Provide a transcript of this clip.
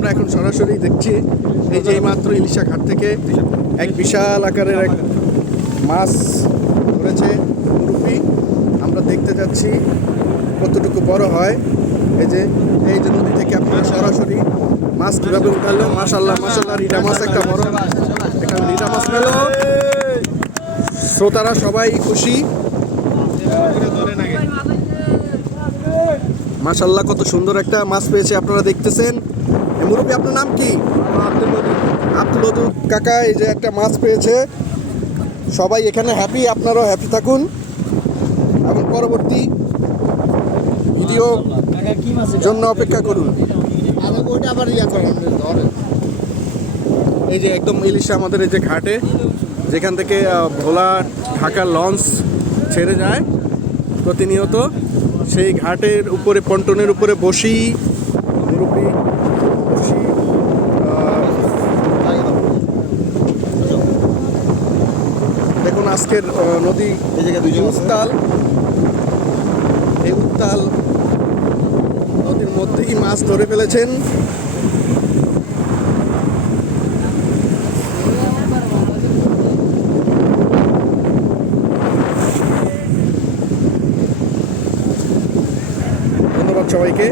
আমরা এখন সরাসরি দেখছি এই যে এইমাত্র ইলিশা ঘাট থেকে এক বিশাল আকারের এক মাছ ধরেছে মুরব্বি। আমরা দেখতে যাচ্ছি কতটুকু বড় হয়। এই যে নদী থেকে আপনারা সরাসরি মাছ কীভাবে উঠালো। মাশাল্লাহ মাশাল্লাহ, রিডা মাছ একটা বড় একটা রিডা মাছ পেল। শ্রোতারা সবাই খুশি। মাশাল্লাহ কত সুন্দর একটা মাছ পেয়েছে, আপনারা দেখতেছেন। মুরব্বি আপনার নাম কি? আব্দুল ওদুদ কাকা এই যে একটা মাছ পেয়েছে। সবাই এখানে হ্যাপি, আপনারাও হ্যাপি থাকুন এবং পরবর্তী ভিডিও জন্য অপেক্ষা করুন। এই যে একদম ইলিশা আমাদের এই যে ঘাটে, যেখান থেকে ভোলা ঢাকা লঞ্চ ছেড়ে যায় প্রতিনিয়ত, সেই ঘাটের উপরে পন্টনের উপরে বসি মুরব্বি বসি। দেখুন আজকের নদী উত্তাল, এই উত্তাল নদীর মধ্যেই মাছ ধরে ফেলেছেন। ধন্যবাদ সবাইকে।